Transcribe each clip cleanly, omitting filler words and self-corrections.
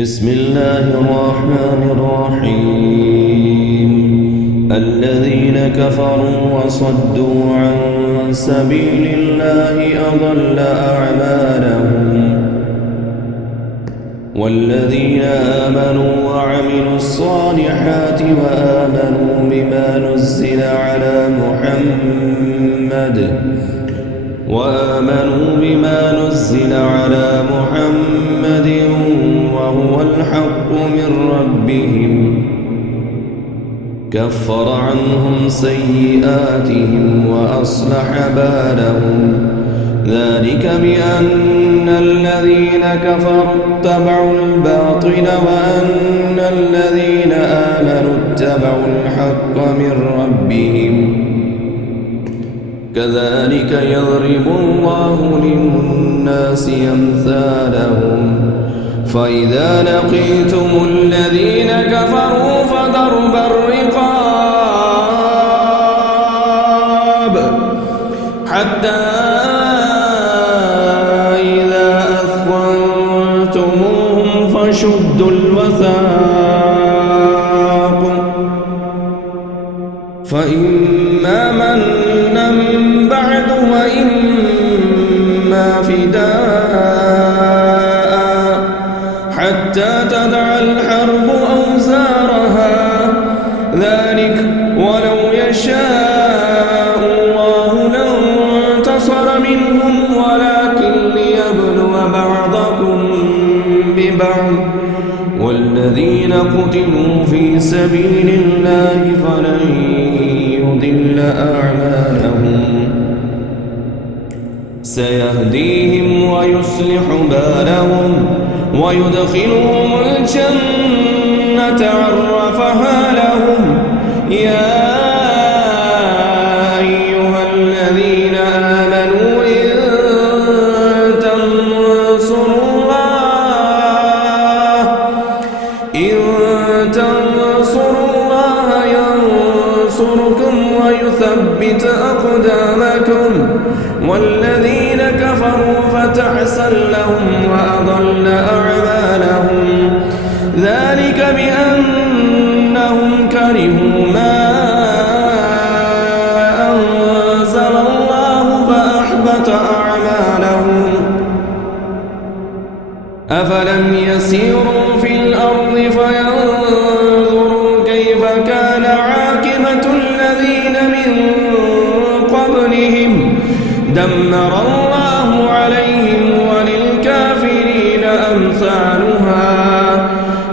بسم الله الرحمن الرحيم الذين كفروا وصدوا عن سبيل الله أضل أعمالهم والذين آمنوا وعملوا الصالحات وآمنوا بما نزل على محمد وهو الحق من ربهم كفر عنهم سيئاتهم وأصلح بالهم ذلك بأن الذين كفروا اتبعوا الباطل وأن الذين آمنوا اتبعوا الحق من ربهم كذلك يضرب الله للناس أمثالهم فإذا لقيتم الذين كفروا فضرب الرقاب حتى إذا أثخنتموهم فشدوا الوثاق فإما منا بعد وإما فداء حتى تدع الحرب أوزارها ذلك ولو يشاء الله لانتصر منهم ولكن ليبلو بعضكم ببعض والذين قتلوا في سبيل الله فلن يضل أعمالهم سيهديهم ويصلح بالهم ويدخلهم الجنة عرفها لهم يا أيها الذين آمنوا إن تنصروا الله ينصركم ويثبت أقدامكم والذين كفروا فتعسا لهم وأضل أعمالهم ذلك بأنهم كرهوا ما أنزل الله فأحبط أعمالهم أفلم يسيروا في الأرض فينظروا كيف كان عاقبة الذين من قبلهم دمر الله عليهم وللكافرين أمثالها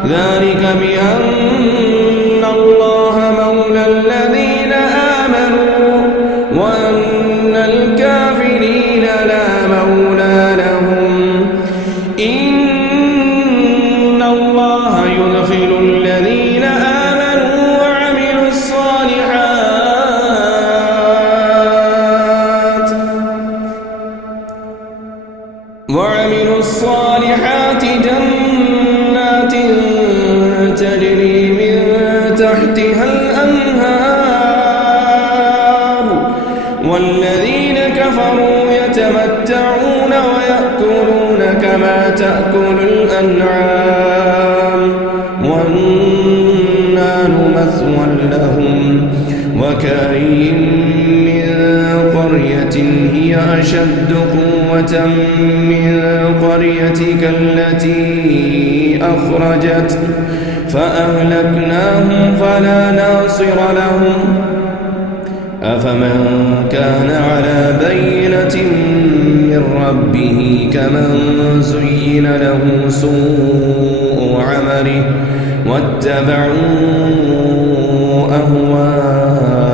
ذلك بأن الله مولى الذين آمنوا وأن الكافرين لا مولى لهم إن الله يدخل الذين آمنوا وعملوا الصالحات جنات تجري من تحتها الأنهار والذين كفروا يتمتعون ويأكلون كما تأكل الأنعام والنار مثوى لهم وكأين من قرية هي أشد قوة من قريتك التي أخرجت فأهلكناهم فلا ناصر لهم أفمن كان على بينة من ربه كمن زين له سوء عمله واتبعوا أهواءهم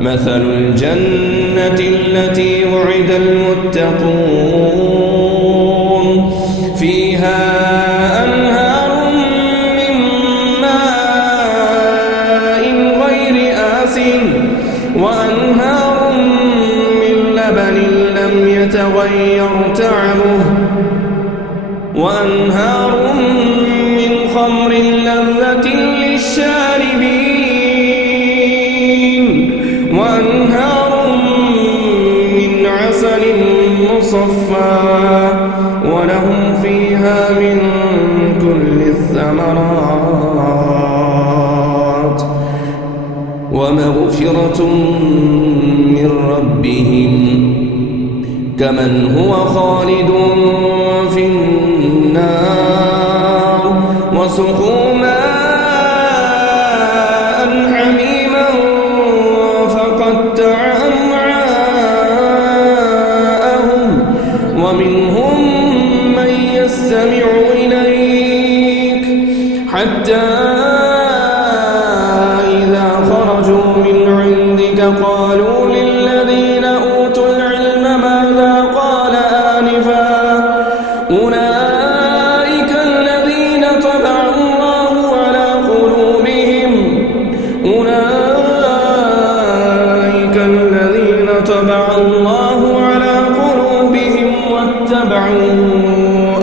مثل الجنة التي وعد المتقون فيها أنهار من ماء غير آسن وأنهار من لبن لم يتغير طعمه وأنهار من خمر لذة للشاربين وأنهار من عسل مصفى ولهم فيها من مغفرة من ربهم كمن هو خالد في النار وسقوا ماء حميما فقطع أمعاءهم ومنهم من يستمع إليك حتى إذا خرجوا من عندك قالوا للذين أوتوا العلم ماذا قال آنفا أولئك الذين طبع الله على قلوبهم واتبعوا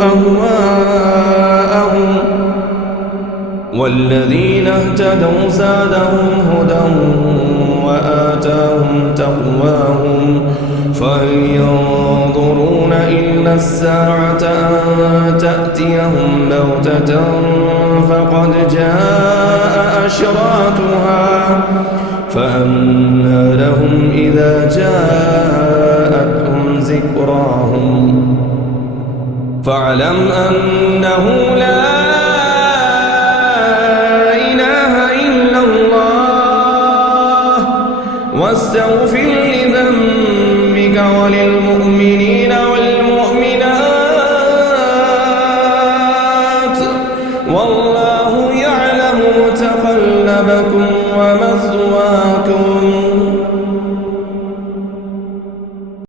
أهواءهم والذين اهتدوا زادهم هدى وآتاهم تقواهم فهل ينظرون إلا الساعة أن تأتيهم بغتة فقد جاء أشراطها فأنى لهم إذا جاءتهم ذكراهم فاعلم أنه لا إله إلا الله واستغفر لذنبك وللمؤمنين